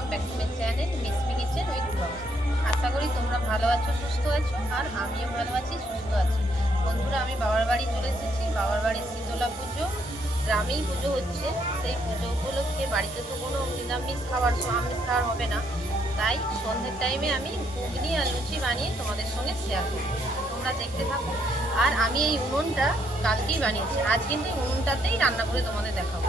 Welcome back to my channel Mishmi kitchen with blog আশা করি তোমরা ভালো আছো, সুস্থ আছো, আর আমিও ভালো আছি, সুস্থ আছি। বন্ধুরা, আমি বাবার বাড়ি চলে এসেছি। বাবার বাড়ির শীতলা পুজো, গ্রামেই পুজো হচ্ছে। সেই পুজো উপলক্ষে বাড়িতে তো কোনো নিরামিষ খাবার আমিষ খাওয়ার হবে না। তাই সন্ধ্যের টাইমে আমি ঘুগনি আর লুচি বানিয়ে তোমাদের সঙ্গে শেয়ার করব। তোমরা দেখতে থাকো। আর আমি এই উনুনটা কালকেই বানিয়েছি। আজ কিন্তু উনুনটাতেই রান্না করে তোমাদের দেখাবো।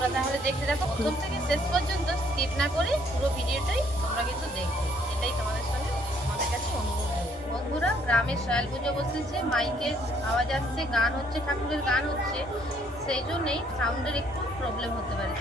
তোমরা তাহলে দেখতে দেখো প্রথম থেকে শেষ পর্যন্ত স্কিপ না করে পুরো ভিডিওটাই তোমরা কিন্তু দেখবে এটাই তোমাদের সঙ্গে আমাদের কাছে অনুরোধ। বন্ধুরা, গ্রামে সয়াল পুজো বসেছে মাইকের আওয়াজ আসছে, গান হচ্ছে, ঠাকুরের গান হচ্ছে, সেই জন্যেই সাউন্ডের একটু প্রবলেম হতে পারে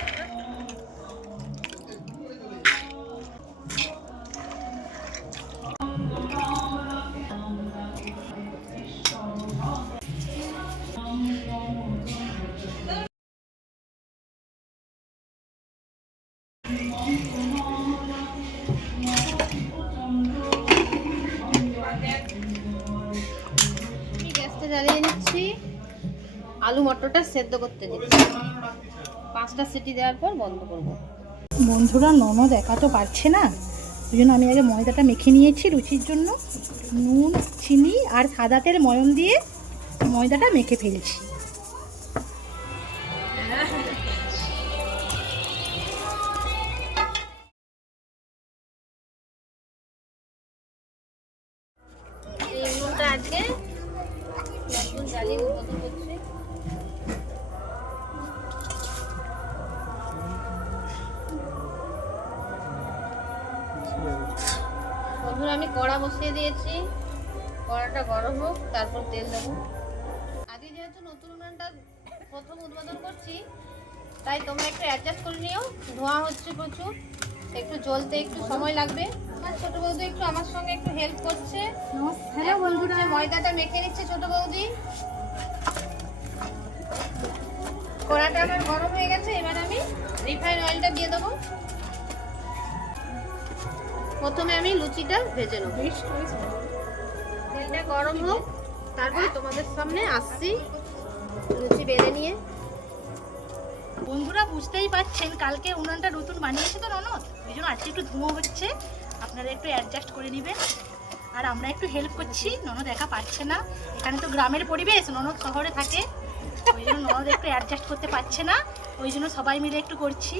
নিচ্ছি আলু মটরটা সেদ্ধ করতে দিচ্ছি। পাঁচটা সিটি দেওয়ার পর বন্ধ করব। বন্ধুরা, ননদ একা তো পারছে না। ওই জন্য আমি আগে ময়দাটা মেখে নিয়েছি রুচির জন্য। নুন, চিনি আর সাদা তেল ময়ন দিয়ে ময়দাটা মেখে ফেলছি। নতুন জ্বালিয়ে উদ্বোধন করছি বন্ধুরা আমি কড়া বসিয়ে দিয়েছি। কড়াটা গরম হোক, তারপর তেল দেবো। আজকে যেহেতু নতুন উনুনটা প্রথম উদ্বোধন করছি, তাই তোমরা একটু অ্যাডজাস্ট করে নিও। ধোঁয়া হচ্ছে প্রচুর। একটু জ্বলতে একটু সময় লাগবে। আমার ছোট বৌদি একটু আমার সঙ্গে একটু হেল্প করছে। হ্যালো হচ্ছে ময়দাটা মেখে নিচ্ছে ছোট বৌদি। কড়াটা আমার গরম হয়ে গেছে এবার আমি রিফাইন অয়েলটা দিয়ে দেবো। প্রথমে আমি লুচিটা ভেজে নেব। তেলটা গরম হোক তারপরে তোমাদের সামনে আসছি। লুচি বেলে নিয়ে। বন্ধুরা বুঝতেই পারছেন কালকে উনানটা নতুন বানিয়েছে তো ননদ? ওই জন্য আজকে একটু ধুঁয়ো হচ্ছে। আপনারা একটু অ্যাডজাস্ট করে নেবেন। আর আমরা একটু হেল্প করছি। ননদ একা পারছে না। এখানে তো গ্রামের পরিবেশ ননদ শহরে থাকে। ওই জন্য ননদ একটু অ্যাডজাস্ট করতে পারছে না। ওই জন্য সবাই মিলে একটু করছি।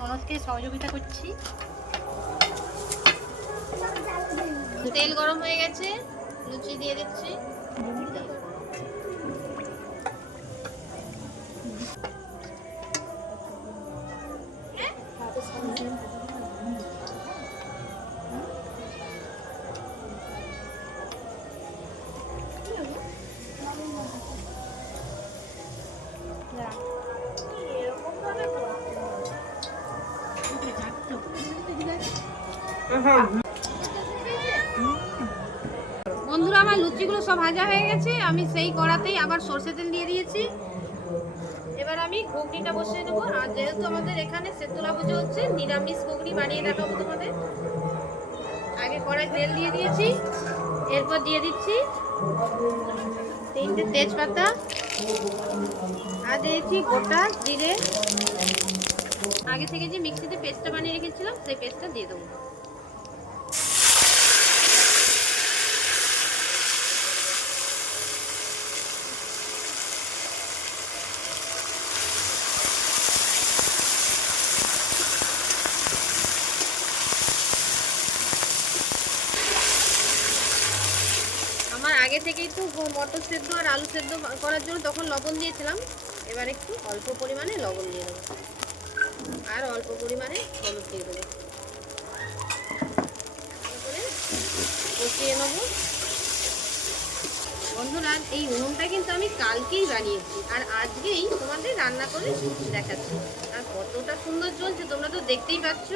ননদকে সহযোগিতা করছি। তেল গরম হয়ে গেছে। লুচি দিয়ে দিচ্ছি। বন্ধুরা, আমার লুচিগুলো সব ভাজা হয়ে গেছে। আমি সেই কড়াতেই আবার সর্ষে তেল দিয়ে দিয়েছি। এবার আমি ঘুগনিটা বসিয়ে নেব আর যেহেতু আমাদের এখানে সেতুলা পুজো হচ্ছে, নিরামিষ ঘুগনি বানিয়ে দেখাবো তোমাদের। আগে কড়াই তেল দিয়ে দিয়েছি। এরপর দিয়ে দিচ্ছি তিনটে তেজপাতা, আর দিয়েছি গোটা জিরে। আগে থেকে যে মিক্সিতে পেস্টটা বানিয়ে রেখেছিলাম, সেই পেস্টটা দিয়ে দেবো আমার আগে থেকেই তো মটর সেদ্ধ আর আলু সেদ্ধ করার জন্য তখন লবণ দিয়েছিলাম। এবার একটু অল্প পরিমাণে লবণ দিয়ে দেবো। আর অল্প পরিমাণে হলুদ দিয়ে দেবো। কষিয়ে নেব। বন্ধুরা, এই উনুনটা কিন্তু আমি কালকেই বানিয়েছি আর আজকেই তোমাদের রান্না করে দেখাচ্ছি। আর কতটা সুন্দর চলছে, তোমরা তো দেখতেই পাচ্ছ।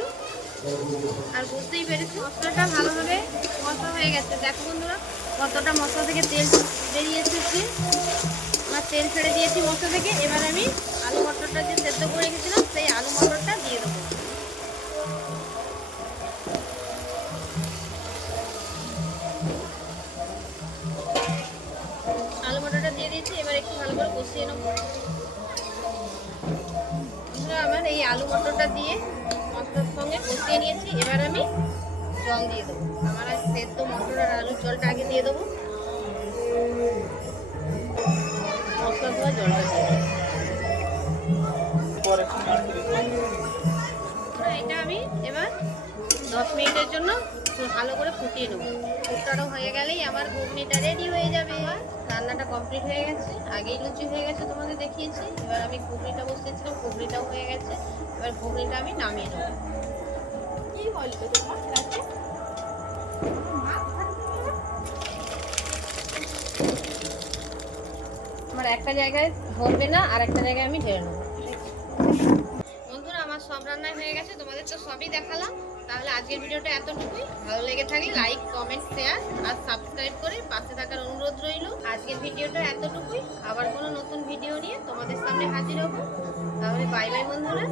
আর বুঝতেই পেরেছি, মশলাটা ভালোভাবে মশলা হয়ে গেছে। দেখো বন্ধুরা, কতটা মশলা থেকে তেল বেরিয়ে এসেছে আমার তেল ছেড়ে দিয়েছি মশলা থেকে। এবার আমি আলু মটরটা যে সেদ্ধ করে রেখেছিলাম, সেই আলু মটরটা দিয়ে দেবো। আলু মটরটা দিয়ে দিয়েছি, এবার একটু ভালো করে কষিয়ে নেব। আমার এই আলু মটরটা দিয়ে মশলার সঙ্গে কষিয়ে নিয়েছি। এবার আমি জল দিয়ে দেবো। আমার আর সেদ্ধ মটর আর আলুর জলটা আগে দিয়ে দেবো। মশলা ধোয়া জলটা দিয়ে এটা আমি এবার দশ মিনিটের জন্য ভালো করে ফুটিয়ে নেব। ফুটানো হয়ে গেলেই আমার ঘুগনিটা রেডি হয়ে যাবে। রান্নাটা কমপ্লিট হয়ে গেছে আগেই লুচি হয়ে গেছে তোমাদের দেখিয়েছি এবার আমি ঘুগনিটা বসিয়েছিলাম ঘুগনিটাও হয়ে গেছে এবার ঘুগনিটা আমি নামিয়ে নেব। কি বলতো আমার একটা জায়গায় ধরবে না আর একটা জায়গায় আমি ঢেলে নেব। বন্ধুরা আমার সব রান্নাই হয়ে গেছে তোমাদের তো সবই দেখালাম। তাহলে আজকের ভিডিওটা এতটুকুই। ভালো লেগে থাকলে লাইক কমেন্ট শেয়ার আর সাবস্ক্রাইব সামনে হাজির হব। তাহলে বাই বাই বন্ধুরা।